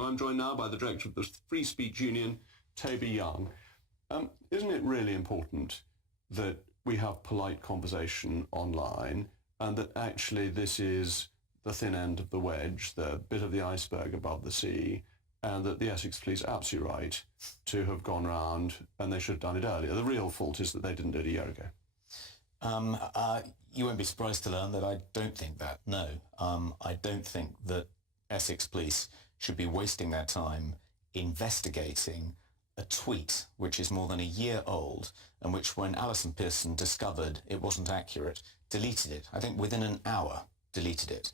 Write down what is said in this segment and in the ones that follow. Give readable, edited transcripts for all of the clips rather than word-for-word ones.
I'm joined now by the director of the Free Speech Union, Toby Young. Isn't it really important that we have polite conversation online and that actually this is the thin end of the wedge, the bit of the iceberg above the sea, and that the Essex Police are absolutely right to have gone round and they should have done it earlier? The real fault is that they didn't do it a year ago. You won't be surprised to learn that I don't think that, no. I don't think that Essex Police should be wasting their time investigating a tweet which is more than a year old and which, when Allison Pearson discovered it wasn't accurate, deleted it. I think within an hour deleted it.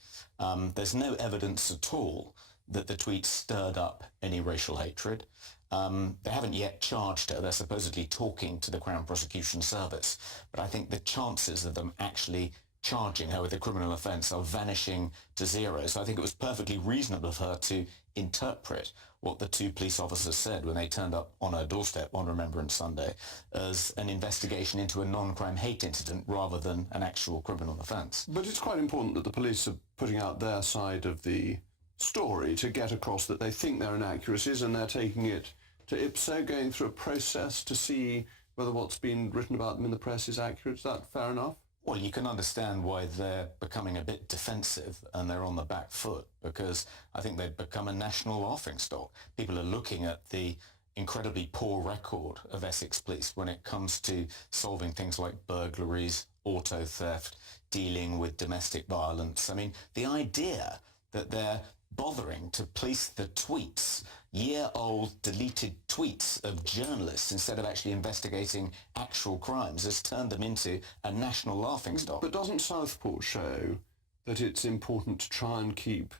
There's no evidence at all that the tweet stirred up any racial hatred. They haven't yet charged her. They're supposedly talking to the Crown Prosecution Service. But I think the chances of them actually charging her with a criminal offence are vanishing to zero. So I think it was perfectly reasonable of her to interpret what the two police officers said when they turned up on her doorstep on Remembrance Sunday as an investigation into a non-crime hate incident rather than an actual criminal offence. But it's quite important that the police are putting out their side of the story to get across that they think there are inaccuracies, and they're taking it to Ipso, going through a process to see whether what's been written about them in the press is accurate. Is that fair enough? Well, you can understand why they're becoming a bit defensive and they're on the back foot, because I think they've become a national laughingstock. People are looking at the incredibly poor record of Essex Police when it comes to solving things like burglaries, auto theft, dealing with domestic violence. I mean, the idea that they're bothering to police the tweets, year-old deleted tweets of journalists instead of actually investigating actual crimes, has turned them into a national laughingstock. But doesn't Southport show that it's important to try and keep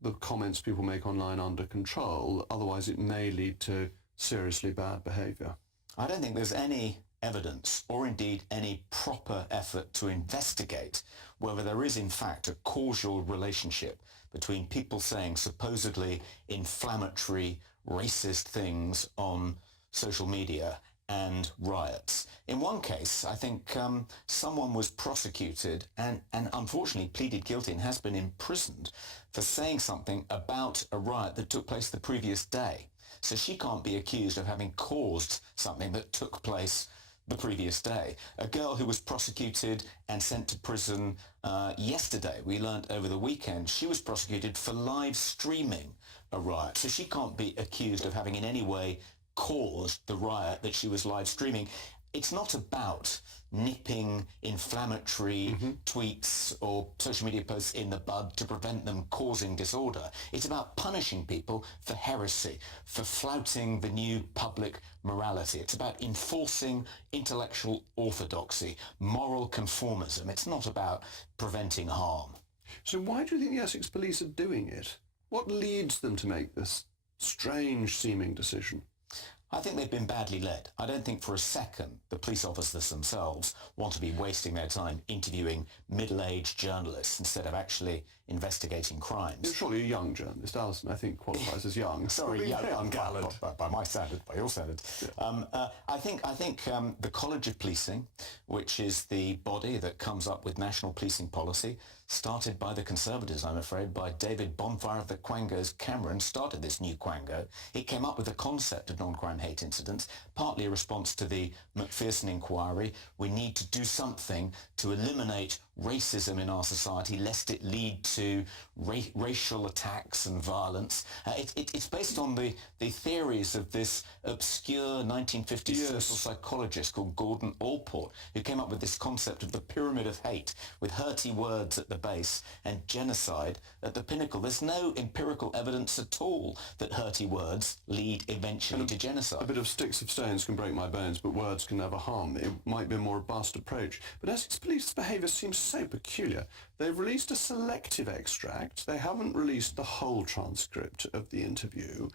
the comments people make online under control? Otherwise it may lead to seriously bad behaviour. I don't think there's any evidence or indeed any proper effort to investigate whether there is in fact a causal relationship between people saying supposedly inflammatory, racist things on social media and riots. In one case, I think someone was prosecuted and unfortunately pleaded guilty and has been imprisoned for saying something about a riot that took place the previous day. So she can't be accused of having caused something that took place the previous day. A girl who was prosecuted and sent to prison yesterday, we learnt over the weekend, she was prosecuted for live streaming a riot. So she can't be accused of having in any way caused the riot that she was live streaming. It's not about nipping inflammatory tweets or social media posts in the bud to prevent them causing disorder. It's about punishing people for heresy, for flouting the new public morality. It's about enforcing intellectual orthodoxy, moral conformism. It's not about preventing harm. So why do you think the Essex Police are doing it? What leads them to make this strange-seeming decision? I think they've been badly led. I don't think for a second the police officers themselves want to be wasting their time interviewing middle-aged journalists instead of actually investigating crimes. You're surely a young journalist. Alison, I think, qualifies as young. Sorry, young, gallant. By my standard, by your standard. Yeah. I think the College of Policing, which is the body that comes up with national policing policy, started by the Conservatives, I'm afraid, by David Bonfire of the Quangos. Cameron started this new Quango. It came up with the concept of non-crime hate incidents, partly a response to the Macpherson inquiry. We need to do something to eliminate racism in our society, lest it lead to racial attacks and violence. It's based on the theories of this obscure 1950s social psychologist called Gordon Allport, who came up with this concept of the pyramid of hate, with hurty words at the base and genocide at the pinnacle. There's no empirical evidence at all that hurty words lead eventually to genocide. A bit of sticks of stones can break my bones, but words can never harm me. It might be a more robust approach. But Essex Police behaviour seems so peculiar. They've released a selective extract. They haven't released the whole transcript of the interview.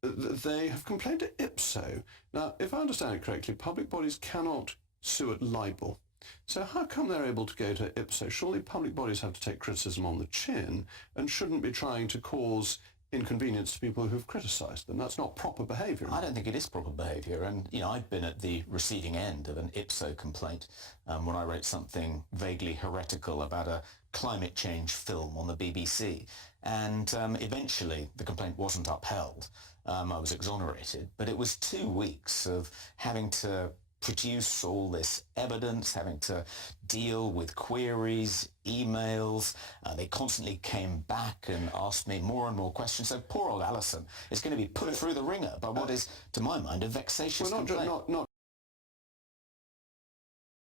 They have complained to Ipso. Now, if I understand it correctly, public bodies cannot sue at libel. So how come they're able to go to Ipso? Surely public bodies have to take criticism on the chin and shouldn't be trying to cause inconvenience to people who've criticised them. That's not proper behaviour. I don't think it is proper behaviour, and I've been at the receiving end of an Ipso complaint when I wrote something vaguely heretical about a climate change film on the BBC, And eventually the complaint wasn't upheld. I was exonerated, but it was 2 weeks of having to produce all this evidence, having to deal with queries, emails. They constantly came back and asked me more and more questions. So poor old Alison is going to be put through the ringer by what is, to my mind, a vexatious complaint. Not